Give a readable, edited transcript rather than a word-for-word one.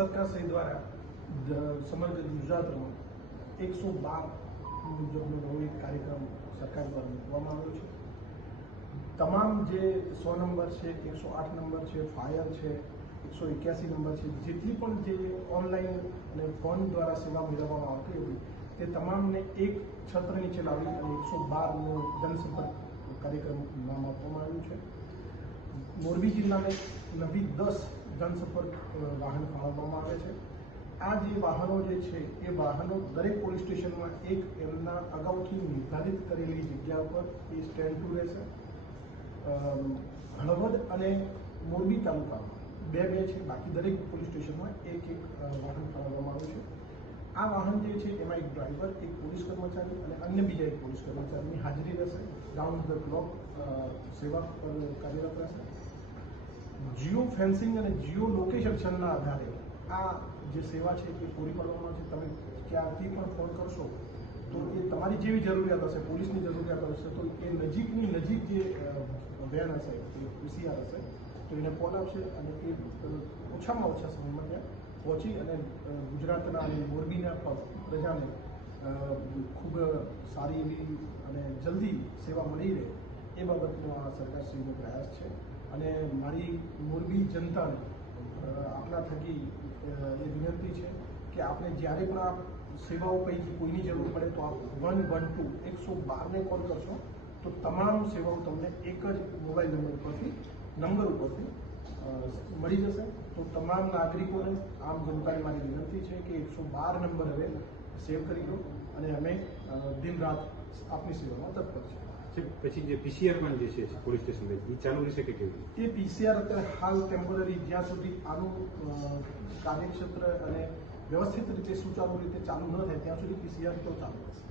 સરકારશ્રી દ્વારા સમગ્ર ગુજરાતમાં 112 મુજબનો નવો એક કાર્યક્રમ સરકાર દ્વારા મૂકવામાં આવ્યો છે. તમામ જે 100 નંબર છે, 108 નંબર છે, ફાયર છે, 181 નંબર છે, જેટલી પણ જે ઓનલાઈન અને ફોન દ્વારા સેવા મેળવવામાં આવતી હતી તે તમામને એક છત્ર નીચે લાવી અને 112નો જનસંપર્ક કાર્યક્રમ નામ આપવામાં આવ્યું છે. મોરબી જિલ્લાને નવી 10 જનસંપર્ક વાહન ફાળવવામાં આવે છે. આ જે વાહનો જે છે એ વાહનો દરેક પોલીસ સ્ટેશનમાં એક એમના અગાઉથી નિર્ધારિત કરેલી જગ્યા પર એ સ્ટેન્ડ ટુ રહેશે. હળવદ અને મોરબી તાલુકામાં બે છે, બાકી દરેક પોલીસ સ્ટેશનમાં એક વાહન ફાળવવામાં આવ્યું છે. આ વાહન જે છે એમાં એક ડ્રાઈવર, એક પોલીસ કર્મચારી અને અન્ય બીજા એક પોલીસ કર્મચારીની હાજરી રહેશે. રાઉન્ડ ધ ક્લોક સેવા કાર્યરત રહેશે. જીઓ ફેન્સિંગ અને જીઓ લોકેશનના આધારે આ જે સેવા છે એ પૂરી પાડવામાં છે. તમે ક્યાંથી પણ ફોન કરશો તો એ તમારી જેવી જરૂરિયાત હશે, પોલીસની જરૂરિયાત હશે, તો એ નજીકની નજીક જે વેન હશે, એ પીસીઆર હશે, તો એને કોલ આવશે અને એ ઓછામાં ઓછા સમયમાં ત્યાં પહોંચી અને ગુજરાતના અને મોરબીના પ્રજાને ખૂબ સારી એવી અને જલ્દી સેવા મળી રહે એ બાબતનો આ સરકારશ્રીનો પ્રયાસ છે. અને મારી મોરબી જનતાને આપના થકી એ વિનંતી છે કે આપણે જ્યારે પણ આ સેવાઓ પૈકી કોઈની જરૂર પડે તો આપ 112 112ને કોલ કરશો તો તમામ સેવાઓ તમને એક જ મોબાઈલ નંબર ઉપરથી મળી જશે. તો તમામ નાગરિકોને આમ જનતાને મારી વિનંતી છે કે 112 નંબર હવે સેવ કરી લો અને અમે દિન રાત આપની સેવામાં તત્પર છે. પછી જે પીસીઆર પણ જે છે પોલીસ સ્ટેશન એ ચાલુ રહેશે કે કેવી? એ પીસીઆર અત્યારે હાલ ટેમ્પરરી જ્યાં સુધી આનું કાર્યક્ષેત્ર અને વ્યવસ્થિત રીતે સુચારુ રીતે ચાલુ ન થાય ત્યાં સુધી પીસીઆર તો ચાલુ રહેશે.